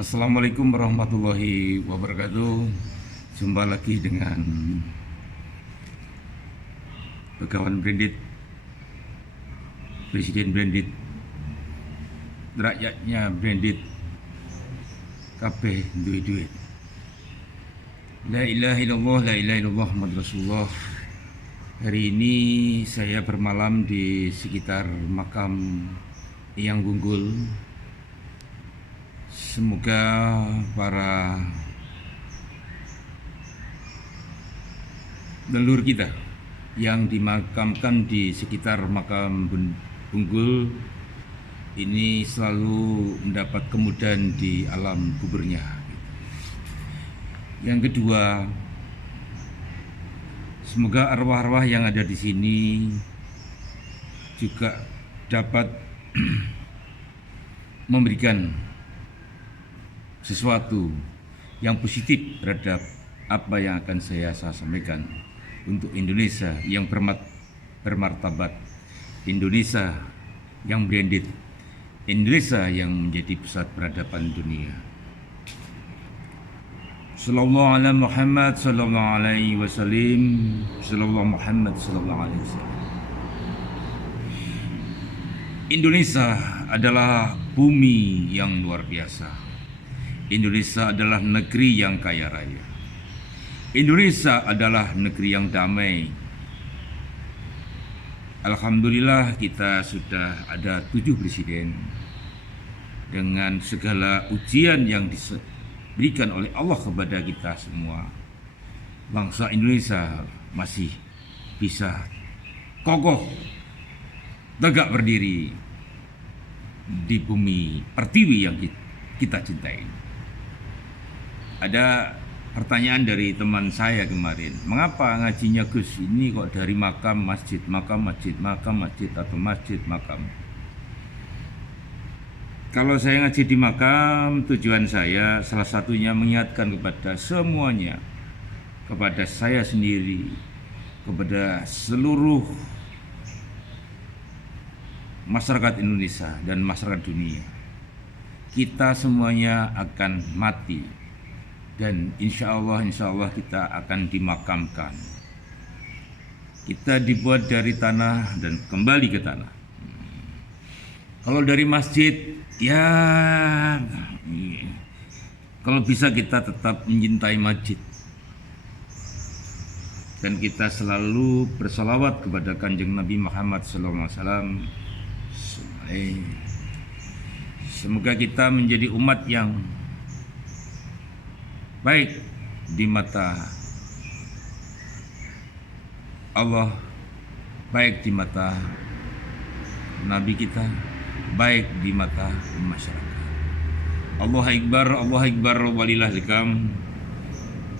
Assalamualaikum warahmatullahi wabarakatuh. Jumpa lagi dengan Begawan Branded, Presiden Branded, rakyatnya Branded, kabeh duwe duit. La ilaha illallah, la ilaha illallah, Muhammad Rasulullah. Hari ini saya bermalam di sekitar makam Eyang Gunggul. Semoga para leluhur kita yang dimakamkan di sekitar makam Gunggul ini selalu mendapat kemudahan di alam kuburnya. Yang kedua, semoga arwah-arwah yang ada di sini juga dapat memberikan sesuatu yang positif terhadap apa yang akan saya sampaikan untuk Indonesia yang bermartabat, Indonesia yang branded, Indonesia yang menjadi pusat peradaban dunia. Sallallahu ala Muhammad sallallahu alaihi wasallam, sallallahu Muhammad sallallahu alaihi wasallam. Indonesia adalah bumi yang luar biasa. Indonesia adalah negeri yang kaya raya. Indonesia adalah negeri yang damai. Alhamdulillah kita sudah ada 7 presiden. Dengan segala ujian yang diberikan oleh Allah kepada kita semua, bangsa Indonesia masih bisa kokoh, tegak berdiri di bumi pertiwi yang kita cintai. Ada pertanyaan dari teman saya kemarin, mengapa ngajinya Gus ini kok dari makam masjid, makam masjid, makam masjid, atau masjid makam? Kalau saya ngaji di makam, tujuan saya salah satunya mengingatkan kepada semuanya, kepada saya sendiri, kepada seluruh masyarakat Indonesia dan masyarakat dunia. Kita semuanya akan mati. Dan insya Allah kita akan dimakamkan. Kita dibuat dari tanah dan kembali ke tanah. Kalau dari masjid, ya kalau bisa kita tetap mencintai masjid. Dan kita selalu bersalawat kepada Kanjeng Nabi Muhammad SAW. Semoga kita menjadi umat yang baik di mata Allah, baik di mata Nabi kita, baik di mata masyarakat. Allahu Akbar, walillahil hamd.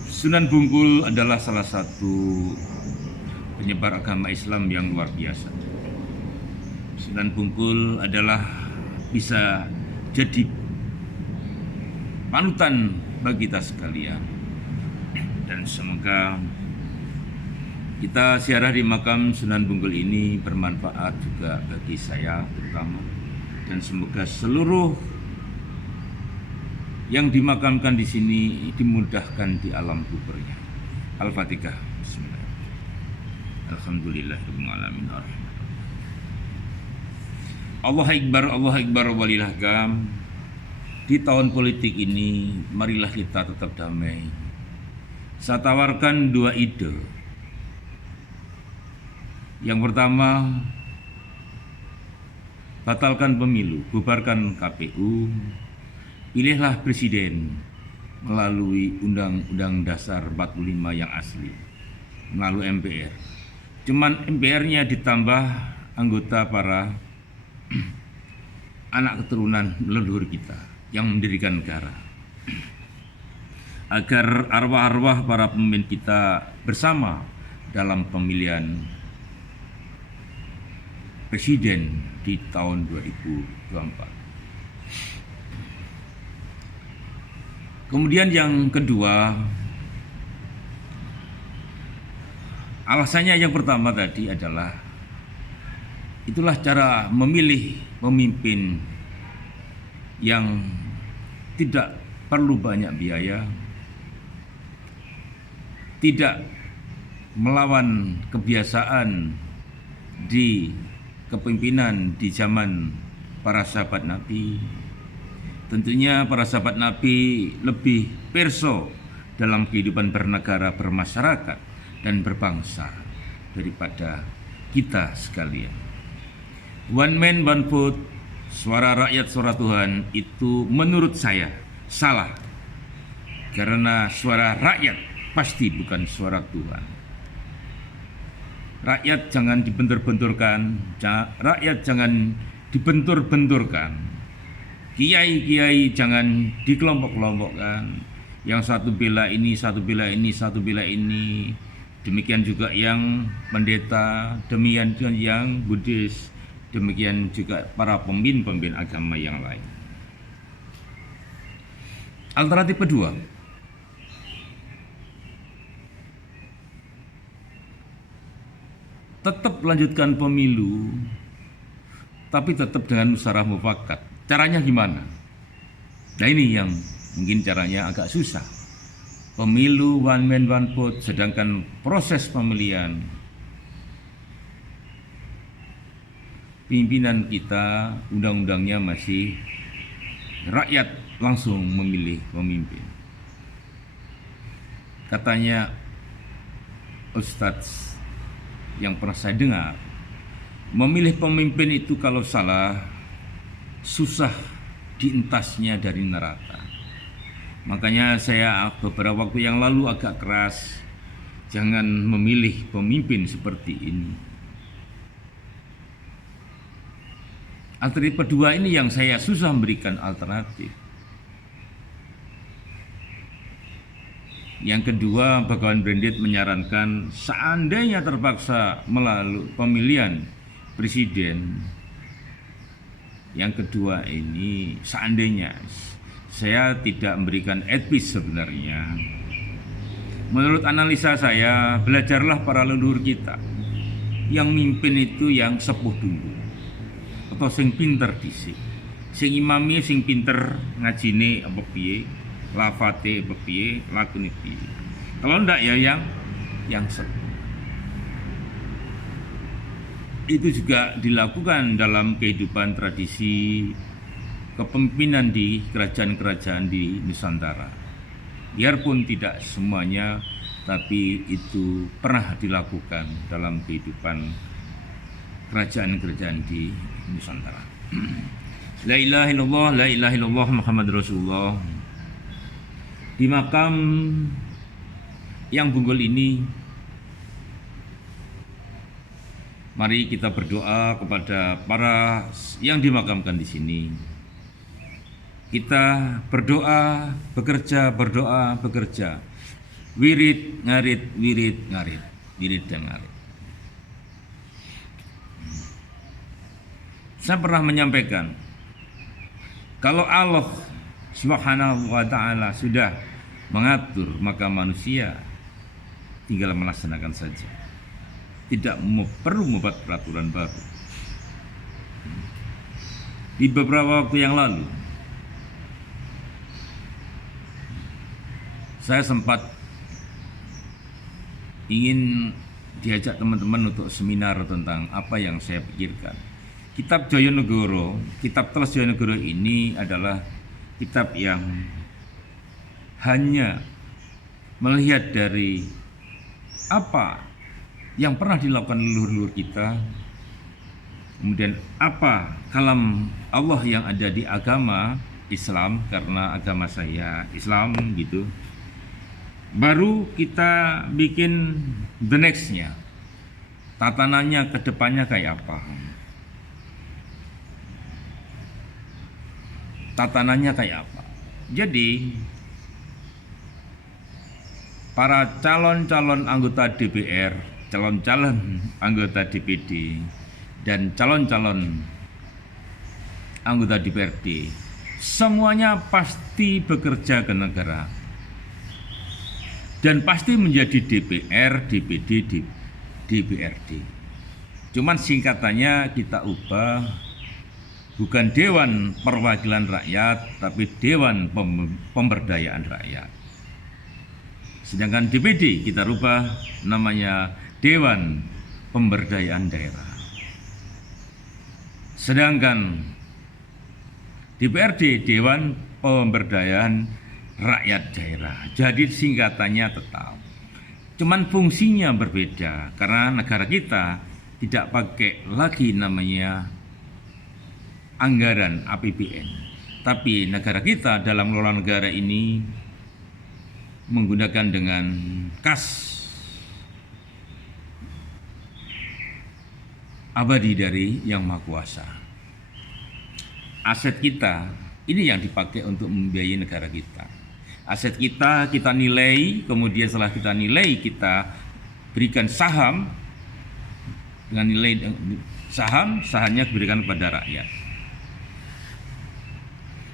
Sunan Bungkul adalah salah satu penyebar agama Islam yang luar biasa. Sunan Bungkul adalah bisa jadi panutan bagi kita sekalian, dan semoga kita ziarah di makam Sunan Bungkul ini bermanfaat juga bagi saya terutama, dan semoga seluruh yang dimakamkan di sini dimudahkan di alam kuburnya. Al-Fatihah. Bismillah. Alhamdulillahirabbil alamin. Allahu Akbar, walillahil hamd. Di tahun politik ini, marilah kita tetap damai. Saya tawarkan 2 ide. Yang pertama, batalkan pemilu, bubarkan KPU, pilihlah presiden melalui Undang-Undang Dasar 45 yang asli, melalui MPR. Cuman MPR-nya ditambah anggota para anak keturunan leluhur kita yang mendirikan negara, agar arwah-arwah para pemimpin kita bersama dalam pemilihan presiden di tahun 2024. Kemudian yang kedua, alasannya yang pertama tadi adalah itulah cara memilih pemimpin yang tidak perlu banyak biaya, tidak melawan kebiasaan di kepemimpinan di zaman para sahabat Nabi. Tentunya para sahabat Nabi lebih perso dalam kehidupan bernegara, bermasyarakat, dan berbangsa daripada kita sekalian. One man, one vote, suara rakyat, suara Tuhan, itu menurut saya salah. Karena suara rakyat pasti bukan suara Tuhan. Rakyat jangan dibentur-benturkan, rakyat jangan dibentur-benturkan. Kiai-kiai jangan dikelompok-kelompokkan. Yang satu bela ini, satu bela ini, satu bela ini. Demikian juga yang pendeta, demikian juga yang Buddhis, demikian juga para pemimpin-pemimpin agama yang lain. Alternatif kedua, tetap lanjutkan pemilu, tapi tetap dengan musyawarah mufakat. Caranya gimana? Nah, ini yang mungkin caranya agak susah. Pemilu one man one vote, sedangkan proses pemilihan pimpinan kita, undang-undangnya masih rakyat langsung memilih pemimpin. Katanya Ustadz yang pernah saya dengar, memilih pemimpin itu kalau salah, susah dientasnya dari neraka. Makanya saya beberapa waktu yang lalu agak keras, jangan memilih pemimpin seperti ini. Alternatif kedua ini yang saya susah memberikan alternatif. Yang kedua, Bhagawan Brandit menyarankan seandainya terpaksa melalui pemilihan presiden, yang kedua ini seandainya, saya tidak memberikan advice sebenarnya. Menurut analisa saya, belajarlah para leluhur kita. Yang mimpin itu yang sepuh dulu, atau sing pinter dhisik. Sing imami sing pinter ngajine apa piye, lafate apa piye, lakune piye. Kalau ndak ya yang sepuh. Itu juga dilakukan dalam kehidupan tradisi kepemimpinan di kerajaan-kerajaan di Nusantara. Biarpun tidak semuanya, tapi itu pernah dilakukan dalam kehidupan kerajaan-kerajaan di Nusantara. La ilaha illallah, la ilaha illallah, Muhammad Rasulullah. Di makam yang Bunggul ini, mari kita berdoa kepada para yang dimakamkan di sini. Kita berdoa, bekerja, berdoa, bekerja. Wirid, ngarit, wirid, ngarit, wirid dan ngarit. Saya pernah menyampaikan, kalau Allah Subhanahu wa ta'ala sudah mengatur, maka manusia tinggal melaksanakan saja. Tidak perlu membuat peraturan baru. Di beberapa waktu yang lalu, saya sempat ingin diajak teman-teman untuk seminar tentang apa yang saya pikirkan. Kitab Jayanegara, kitab Teles Jayanegara ini adalah kitab yang hanya melihat dari apa yang pernah dilakukan leluhur kita, kemudian apa kalam Allah yang ada di agama Islam, karena agama saya Islam gitu. Baru kita bikin the next-nya, tatanannya ke depannya kayak apa, tatanannya kayak apa. Jadi para calon-calon anggota DPR, calon-calon anggota DPD, dan calon-calon anggota DPRD, semuanya pasti bekerja ke negara dan pasti menjadi DPR, DPD, DPRD. Cuman singkatannya kita ubah bukan Dewan Perwakilan Rakyat, tapi Dewan Pemberdayaan Rakyat. Sedangkan DPD kita rubah namanya Dewan Pemberdayaan Daerah. Sedangkan DPRD Dewan Pemberdayaan Rakyat Daerah. Jadi singkatannya tetap. Cuman fungsinya berbeda karena negara kita tidak pakai lagi namanya anggaran APBN. Tapi negara kita dalam mengelola negara ini menggunakan dengan kas abadi dari Yang Maha Kuasa. Aset kita ini yang dipakai untuk membiayai negara kita. Aset kita nilai, kemudian setelah kita nilai kita berikan saham, dengan nilai sahamnya diberikan kepada rakyat.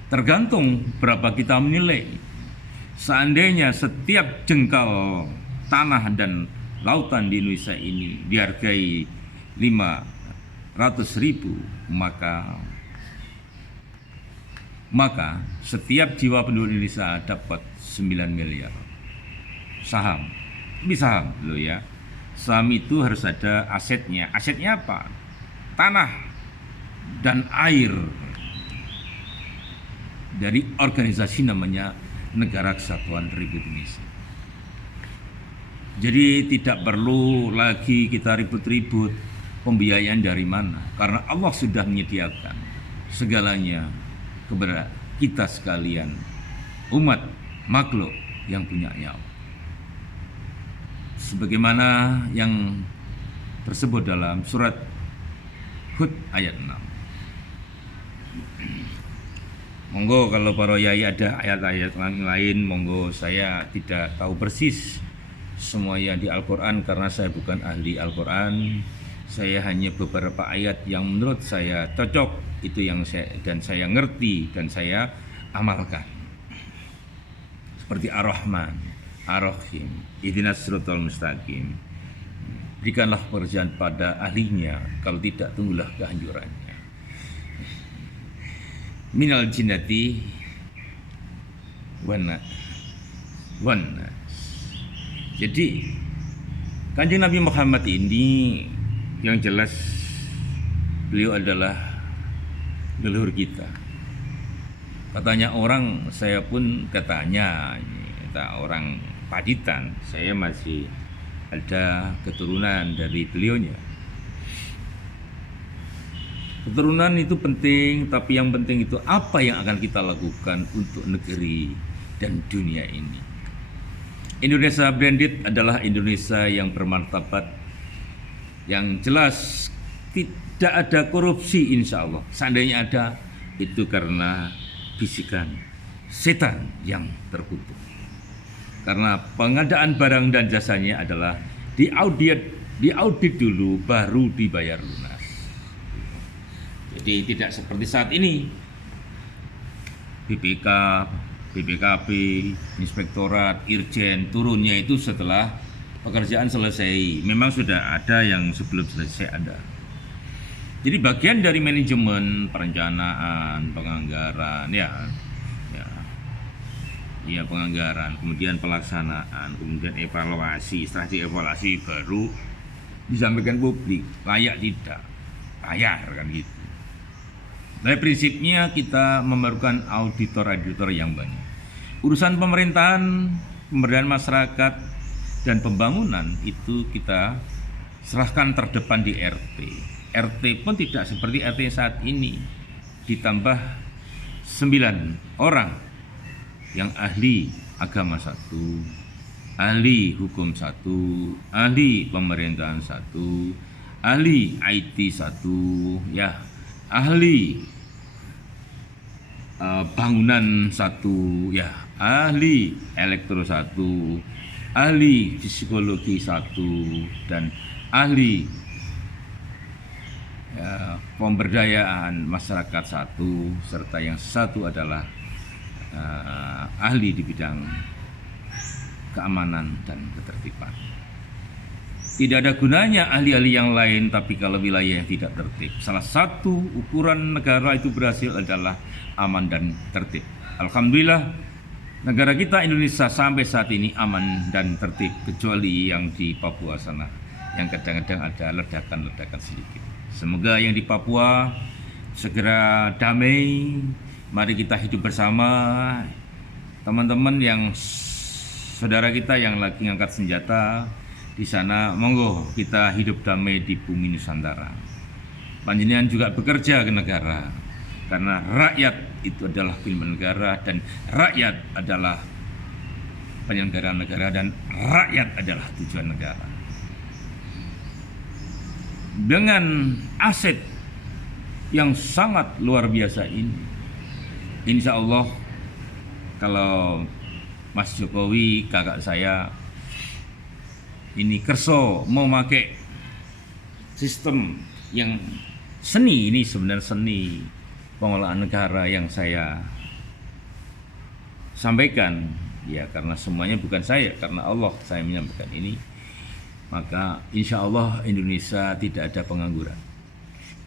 Tergantung berapa kita menilai. Seandainya setiap jengkal tanah dan lautan di Indonesia ini dihargai 500.000, maka setiap jiwa penduduk Indonesia dapat 9 miliar saham. Ini saham loh ya. Saham itu harus ada asetnya. Asetnya apa? Tanah dan air dari organisasi namanya Negara Kesatuan Republik Indonesia. Jadi tidak perlu lagi kita ribut-ribut pembiayaan dari mana, karena Allah sudah menyediakan segalanya kepada kita sekalian, umat makhluk yang punya nyawa. Sebagaimana yang tersebut dalam surat Hud ayat 6. Monggo kalau para yai ada ayat-ayat lain, monggo, saya tidak tahu persis semuanya di Al-Quran karena saya bukan ahli Al-Quran. Saya hanya beberapa ayat yang menurut saya cocok, itu yang saya ngerti dan saya amalkan. Seperti Ar-Rahman, Ar-Rahim, Ihdinas Siratal Mustaqim. Berikanlah pekerjaan pada ahlinya, kalau tidak tunggulah kehancurannya. Minal jinnati wan nas. Jadi Kanjeng Nabi Muhammad ini yang jelas beliau adalah leluhur kita. Katanya orang, saya pun katanya orang Pacitan, saya masih ada keturunan dari beliaunya. Keturunan itu penting, tapi yang penting itu apa yang akan kita lakukan untuk negeri dan dunia ini. Indonesia Branded adalah Indonesia yang bermartabat, yang jelas tidak ada korupsi insya Allah. Seandainya ada, itu karena bisikan setan yang terkutuk. Karena pengadaan barang dan jasanya adalah diaudit dulu baru dibayar lunas. Jadi tidak seperti saat ini BPK, BPKP, Inspektorat, Irjen turunnya itu setelah pekerjaan selesai. Memang sudah ada yang sebelum selesai ada. Jadi bagian dari manajemen, perencanaan, penganggaran, penganggaran, kemudian pelaksanaan, kemudian evaluasi, strategi evaluasi baru disampaikan publik, layak tidak, bayar kan gitu. Nah, prinsipnya kita memerlukan auditor-auditor yang banyak. Urusan pemerintahan, pemberdayaan masyarakat, dan pembangunan itu kita serahkan terdepan di RT. RT pun tidak seperti RT saat ini. Ditambah 9 orang yang ahli agama 1, ahli hukum 1, ahli pemerintahan 1, ahli IT 1, ahli bangunan 1, ahli elektro 1, ahli psikologi 1, dan ahli pemberdayaan masyarakat 1, serta yang satu adalah ahli di bidang keamanan dan ketertiban. Tidak ada gunanya ahli-ahli yang lain tapi kalau wilayah yang tidak tertib. Salah satu ukuran negara itu berhasil adalah aman dan tertib. Alhamdulillah negara kita Indonesia sampai saat ini aman dan tertib, kecuali yang di Papua sana yang kadang-kadang ada ledakan-ledakan sedikit. Semoga yang di Papua segera damai. Mari kita hidup bersama. Teman-teman yang saudara kita yang lagi ngangkat senjata di sana, monggo kita hidup damai di bumi Nusantara. Panjenengan juga bekerja ke negara, karena rakyat itu adalah film negara, dan rakyat adalah penyelenggara negara, dan rakyat adalah tujuan negara. Dengan aset yang sangat luar biasa ini, insya Allah kalau Mas Jokowi, kakak saya, ini kerso mau pakai sistem yang seni, ini sebenarnya seni pengelolaan negara yang saya sampaikan, ya karena semuanya bukan saya, karena Allah saya menyampaikan ini, maka insya Allah Indonesia tidak ada pengangguran,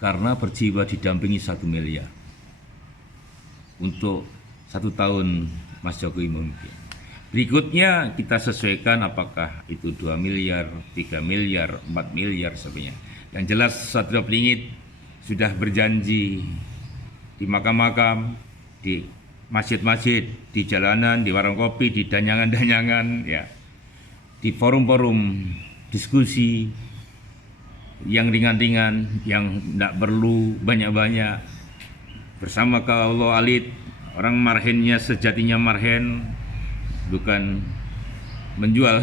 karena berjiwa didampingi 1 miliar untuk 1 tahun Mas Jokowi mungkin. Berikutnya kita sesuaikan apakah itu 2 miliar, 3 miliar, 4 miliar sebenarnya. Yang jelas Satrio Pringit sudah berjanji di makam-makam, di masjid-masjid, di jalanan, di warung kopi, di danyangan-danyangan, ya, di forum-forum diskusi yang ringan-ringan, yang tidak perlu banyak-banyak, bersama kalau alit, orang marhennya sejatinya marhen, bukan menjual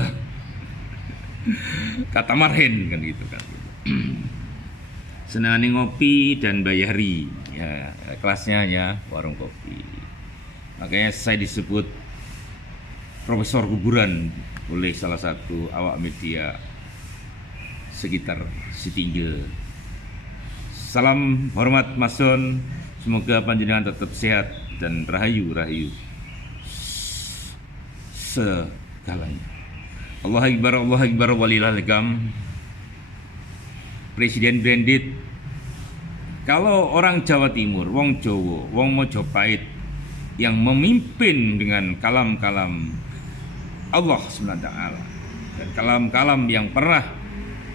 kata marhen kan gitu kan. Senangane ngopi dan bayari, ya kelasnya ya warung kopi. Makanya saya disebut profesor kuburan oleh salah satu awak media sekitar Sitinggil. Salam hormat Mas Son, semoga panjenengan tetap sehat dan rahayu segalanya. Allahu Akbar walillahil hamd. Presiden Brandit, kalau orang Jawa Timur, wong Jawa, wong Mojopahit yang memimpin dengan kalam-kalam Allah SWT dan kalam-kalam yang pernah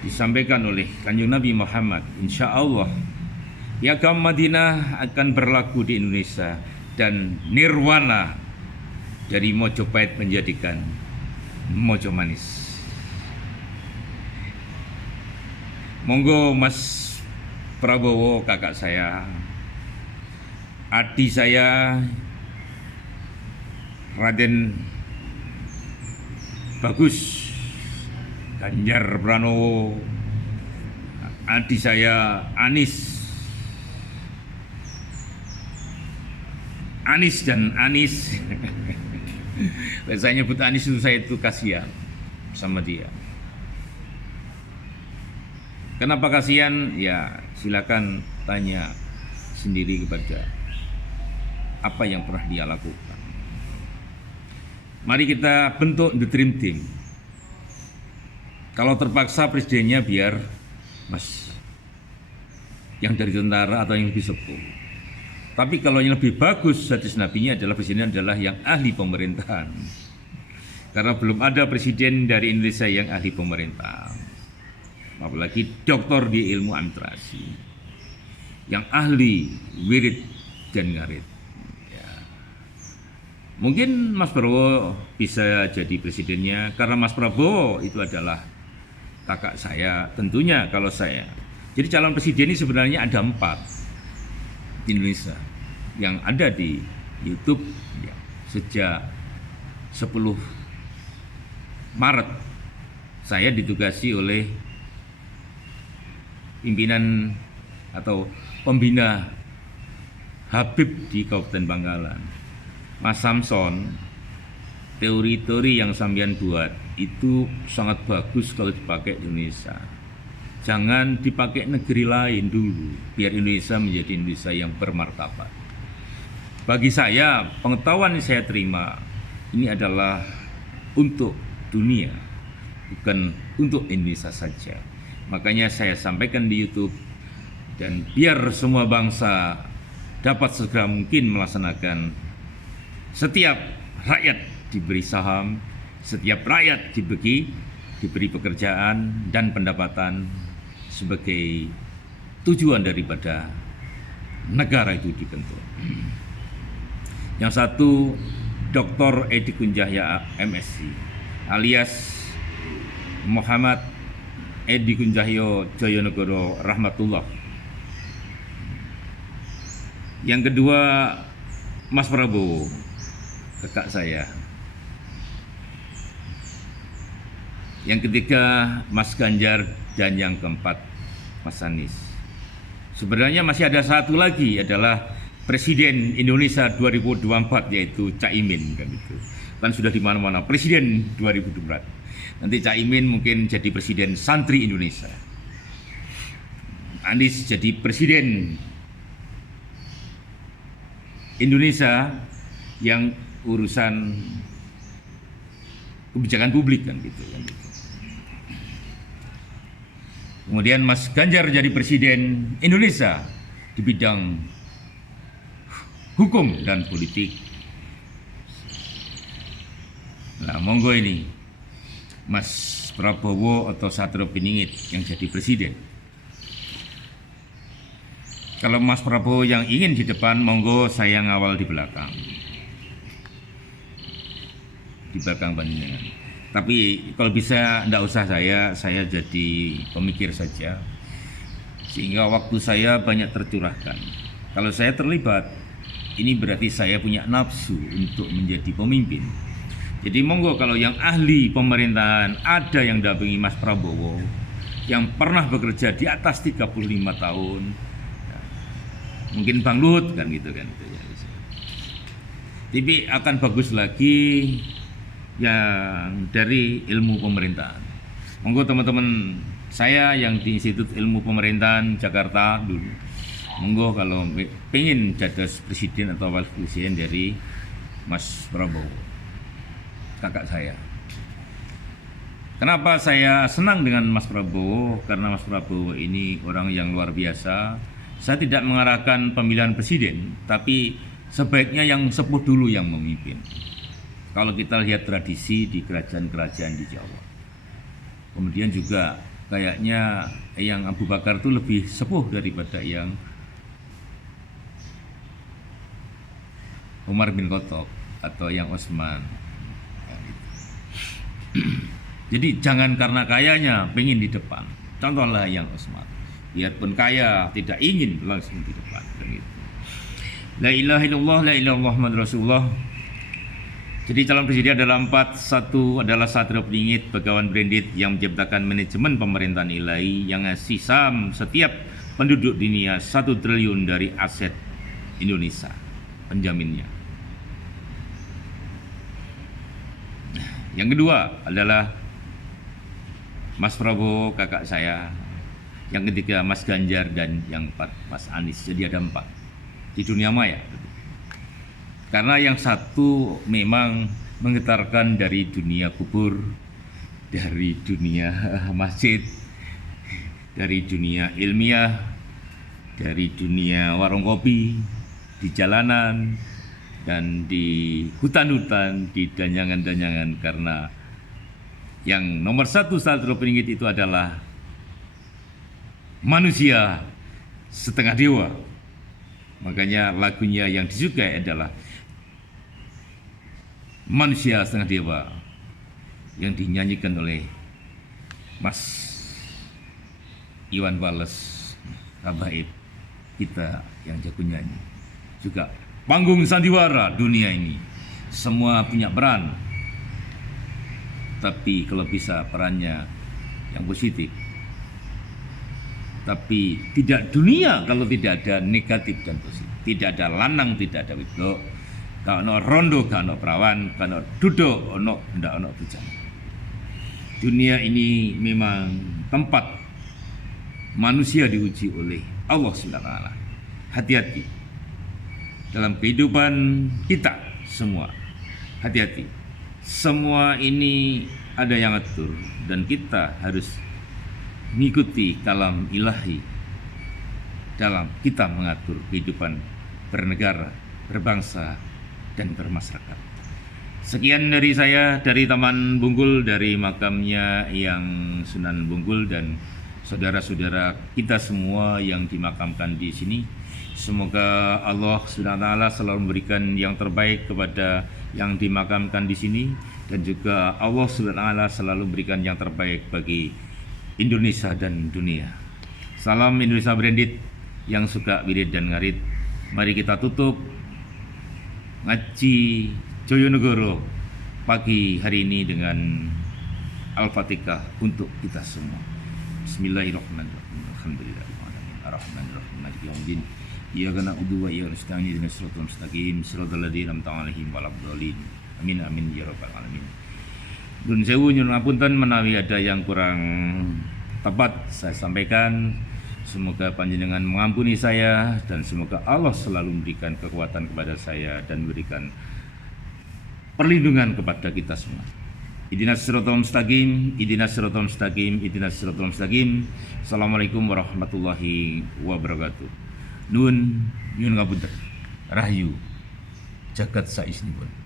disampaikan oleh Kanjeng Nabi Muhammad, insya Allah Piagam Madinah akan berlaku di Indonesia, dan nirwana dari Mojopahit menjadikan Mojo Manis. Monggo Mas Prabowo, kakak saya, adik saya Raden Bagus Ganjar Pranowo, adik saya Anies dan Anies. Saya nyebut Anies itu, saya itu kasihan sama dia. Kenapa kasihan? Ya silakan tanya sendiri kepada apa yang pernah dia lakukan. Mari kita bentuk the dream team. Kalau terpaksa presidennya biar Mas yang dari tentara atau yang lebih sepuh. Tapi kalau yang lebih bagus hadis nabinya adalah presiden adalah yang ahli pemerintahan. Karena belum ada presiden dari Indonesia yang ahli pemerintahan, apalagi doktor di ilmu administrasi yang ahli wirid dan ngarit. Ya. Mungkin Mas Prabowo bisa jadi presidennya karena Mas Prabowo itu adalah kakak saya, tentunya kalau saya. Jadi calon presiden ini sebenarnya ada 4 di Indonesia yang ada di YouTube ya, sejak 10 Maret saya ditugasi oleh pimpinan atau pembina Habib di Kabupaten Bangkalan, Mas Samson. Teori-teori yang sampean buat itu sangat bagus kalau dipakai di Indonesia. Jangan dipakai negeri lain dulu, biar Indonesia menjadi Indonesia yang bermartabat. Bagi saya, pengetahuan yang saya terima ini adalah untuk dunia, bukan untuk Indonesia saja. Makanya saya sampaikan di YouTube, dan biar semua bangsa dapat segera mungkin melaksanakan setiap rakyat diberi saham, setiap rakyat diberi pekerjaan dan pendapatan sebagai tujuan daripada negara itu dibentuk. Yang satu, Dr. Edi Kunjahya MSc alias Muhammad Edi Kunjahyo Joyonegoro Rahmatullah. Yang kedua, Mas Prabowo, kakak saya. Yang ketiga, Mas Ganjar, dan yang keempat, Mas Anies. Sebenarnya masih ada satu lagi, adalah Presiden Indonesia 2024, yaitu Caimin, kan itu. Kan sudah di mana-mana Presiden 2024. Nanti Caimin mungkin jadi Presiden Santri Indonesia. Anies jadi Presiden Indonesia yang urusan kebijakan publik, kan gitu. Kemudian Mas Ganjar jadi Presiden Indonesia di bidang hukum dan politik. Nah, monggo ini Mas Prabowo atau Satrio Piningit yang jadi presiden. Kalau Mas Prabowo yang ingin di depan, monggo saya ngawal di belakang. Di belakang panjenengan. Tapi kalau bisa enggak usah saya jadi pemikir saja. Sehingga waktu saya banyak tercurahkan. Kalau saya terlibat, ini berarti saya punya nafsu untuk menjadi pemimpin. Jadi monggo kalau yang ahli pemerintahan ada yang dampingi Mas Prabowo, yang pernah bekerja di atas 35 tahun, mungkin Bang Luhut kan gitu kan. Tapi akan bagus lagi yang dari ilmu pemerintahan. Monggo teman-teman saya yang di Institut Ilmu Pemerintahan Jakarta dulu, monggo kalau pengen jadi presiden atau wakil presiden dari Mas Prabowo, kakak saya. Kenapa saya senang dengan Mas Prabowo? Karena Mas Prabowo ini orang yang luar biasa. Saya tidak mengarahkan pemilihan presiden, tapi sebaiknya yang sepuh dulu yang memimpin. Kalau kita lihat tradisi di kerajaan-kerajaan di Jawa, kemudian juga kayaknya yang Abu Bakar itu lebih sepuh daripada yang Umar bin Khattab atau yang Utsman. Jadi jangan karena kayanya pengen di depan. Contohlah yang Utsman, biarpun kaya tidak ingin langsung di depan. La ilaha illallah, la ilaha Muhammad Rasulullah. Jadi calon presiden adalah 4. Satu adalah Satrio Piningit, pegawai branded yang menciptakan manajemen pemerintahan ilahi yang ngasih saham setiap penduduk dunia 1 triliun dari aset Indonesia, penjaminnya. Yang kedua adalah Mas Prabowo, kakak saya. Yang ketiga Mas Ganjar, dan yang keempat Mas Anies. Jadi ada 4 di dunia maya. Karena yang satu memang menggetarkan dari dunia kubur, dari dunia masjid, dari dunia ilmiah, dari dunia warung kopi, di jalanan, dan di hutan-hutan, di danyangan-danyangan. Karena yang nomor 1 Satrio Piningit itu adalah manusia setengah dewa. Makanya lagunya yang disukai adalah Manusia Setengah Dewa, yang dinyanyikan oleh Mas Iwan Fals, habaib kita yang jago nyanyi. Juga panggung sandiwara dunia ini, semua punya peran. Tapi kalau bisa perannya yang positif. Tapi tidak dunia kalau tidak ada negatif dan positif. Tidak ada lanang, tidak ada wedok. Gak ono rondo, gak ono perawan, gak ono duduk, ndak ono bujang. Dunia ini memang tempat manusia diuji oleh Allah SWT. Hati-hati dalam kehidupan kita semua. Hati-hati. semua ini ada yang atur dan kita harus mengikuti kalam ilahi dalam kita mengatur kehidupan bernegara, berbangsa, dan bermasyarakat. Sekian dari saya, dari Taman Bungkul, dari makamnya yang Sunan Bungkul dan saudara-saudara kita semua yang dimakamkan di sini. Semoga Allah Subhanahu wa taala selalu memberikan yang terbaik kepada yang dimakamkan di sini, dan juga Allah Subhanahu wa taala selalu memberikan yang terbaik bagi Indonesia dan dunia. Salam Indonesia Branded yang suka wirid dan ngarit. Mari kita tutup ngaji Joyonegoro pagi hari ini dengan Al-Fatihah untuk kita semua. Bismillahirrahmanirrahim. Alhamdulillahirrahmanirrahim. Ar-Rahmanirrahim. Maliki yaumiddin. Iyyaka na'budu wa iyyaka nasta'in. Ihdinas siratal mustaqim. Siratal ladzina an'amta 'alaihim waladdallin. Amin amin ya rabbal alamin. Nun sewu nyuwun ngapunten menawi ada yang kurang tepat saya sampaikan. Semoga panjenengan mengampuni saya dan semoga Allah selalu memberikan kekuatan kepada saya dan memberikan perlindungan kepada kita semua. Ihdinas siratal mustaqim, ihdinas siratal mustaqim, ihdinas siratal mustaqim. Assalamualaikum warahmatullahi wabarakatuh. Nun nyuwun ngapunten. Rahayu jagat saisnipun.